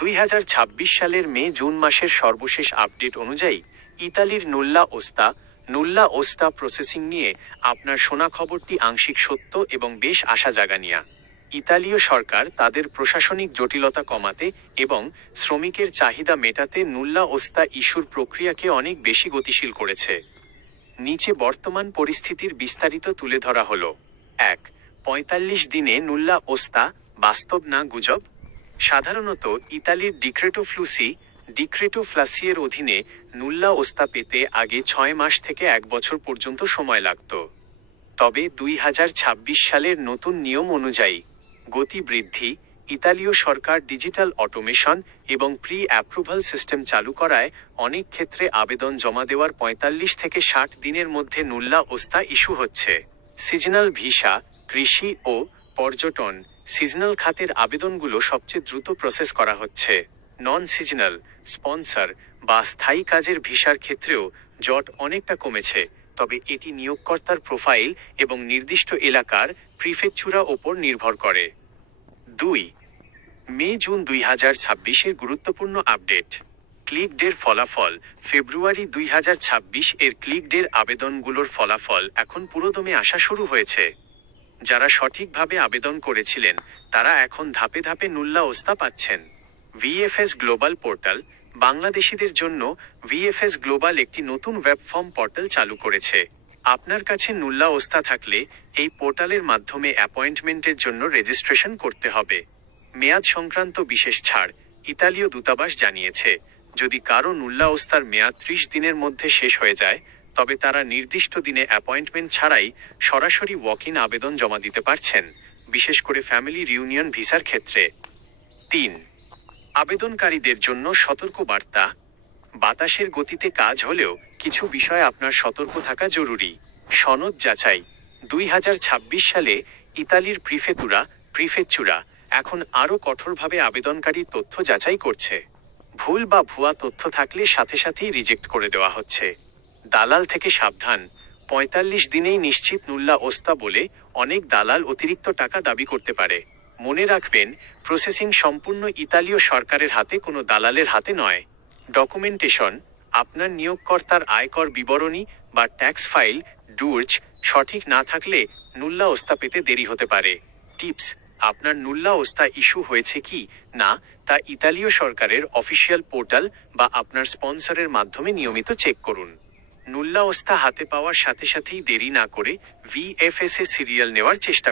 2026 সালের মে-জুন মাসের সর্বশেষ আপডেট অনুযায়ী ইতালির নুল্লা ওস্তা প্রসেসিং নিয়ে আপনার শোনা খবরটি আংশিক সত্য এবং বেশ আশা জাগানিয়া। ইতালীয় সরকার তাদের প্রশাসনিক জটিলতা কমাতে এবং শ্রমিকের চাহিদা মেটাতে নুল্লা ওস্তা ইস্যুর প্রক্রিয়াকে অনেক বেশি গতিশীল করেছে। নিচে বর্তমান পরিস্থিতির বিস্তারিত তুলে ধরা হলো। 1. 45 দিনে নুল্লা ওস্তা বাস্তব না গুজব? সাধারণত ইতালির ডিক্রেটো ফ্লুসির অধীনে নুল্লা ওস্তা পেতে আগে 6 মাস থেকে 1 বছর পর্যন্ত সময় লাগত। তবে 2026 সালের নতুন নিয়ম অনুযায়ী গতি বৃদ্ধি, ইতালীয় সরকার ডিজিটাল অটোমেশন এবং প্রি অ্যাপ্রুভাল সিস্টেম চালু করায় অনেক ক্ষেত্রে আবেদন জমা দেওয়ার 45 থেকে 60 দিনের মধ্যে নুল্লা ওস্তা ইস্যু হচ্ছে। সিজনাল ভিসা, কৃষি ও পর্যটন সিজনাল খাতের আবেদনগুলো সবচেয়ে দ্রুত প্রসেস করা হচ্ছে। নন সিজনাল, স্পন্সর বা স্থায়ী কাজের ভিসার ক্ষেত্রেও জট অনেকটা কমেছে, তবে এটি নিয়োগকর্তার প্রোফাইল এবং নির্দিষ্ট এলাকার প্রিফেকচুরা ওপর নির্ভর করে। 2. মে-জুন 2026 গুরুত্বপূর্ণ আপডেট। ক্লিক ডের ফলাফল। ফেব্রুয়ারি 2026 এর ক্লিক ডের আবেদনগুলোর ফলাফল এখন পুরোদমে আসা শুরু হয়েছে। যারা সঠিকভাবে আবেদন করেছিলেন তারা এখন ধাপে ধাপে নুল্লা ওস্তা পাচ্ছেন। ভিএফএস গ্লোবাল পোর্টাল বাংলাদেশিদের জন্য ভিএফএস গ্লোবাল একটি নতুন ওয়েব ফর্ম পোর্টাল চালু করেছে। আপনার কাছে নুল্লা ওস্তা থাকলে এই পোর্টালের মাধ্যমে অ্যাপয়েন্টমেন্টের জন্য রেজিস্ট্রেশন করতে হবে। মেয়াদ সংক্রান্ত বিশেষ ছাড় ইতালীয় দূতাবাস জানিয়েছে, যদি কারো নুল্লা ওস্তার মেয়াদ 30 দিনের মধ্যে শেষ হয়ে যায় তবে তারা নির্দিষ্ট দিনে অ্যাপয়েন্টমেন্ট ছাড়াই সরাসরি ওয়াক ইন আবেদন জমা দিতে পারছেন, বিশেষ করে ফ্যামিলি রিউনিয়ন ভিসার ক্ষেত্রে। 3. আবেদনকারীদের জন্য সতর্ক বার্তা। বাতাসের গতিতে কাজ হলেও কিছু বিষয়ে আপনার সতর্ক থাকা জরুরি। সনদ যাচাই। 2026 সালে ইতালির প্রিফেকচুরা এখন আরও কঠোরভাবে আবেদনকারীর তথ্য যাচাই করছে। ভুল বা ভুয়া তথ্য থাকলে সাথে সাথেই রিজেক্ট করে দেওয়া হচ্ছে। দালাল থেকে সাবধান। 45 দিনেই নিশ্চিত নুল্লা ওস্তা বলে অনেক দালাল অতিরিক্ত টাকা দাবি করতে পারে। মনে রাখবেন, প্রসেসিং সম্পূর্ণ ইতালীয় সরকারের হাতে, কোনো দালালের হাতে নয়। ডকুমেন্টেশন। আপনার নিয়োগকর্তার আয়কর বিবরণী বা ট্যাক্স ফাইল সঠিক না থাকলে নুল্লা ওস্তা পেতে দেরি হতে পারে। টিপস: আপনার নুল্লা ওস্তা ইস্যু হয়েছে কি না তা ইতালীয় সরকারের অফিসিয়াল পোর্টাল বা আপনার স্পন্সরের মাধ্যমে নিয়মিত চেক করুন। নুল্লা ওস্তা হাতে পাওয়ার সাথে সাথেই দেরি না করে ভিএফএস এ সিরিয়াল নেওয়ার চেষ্টা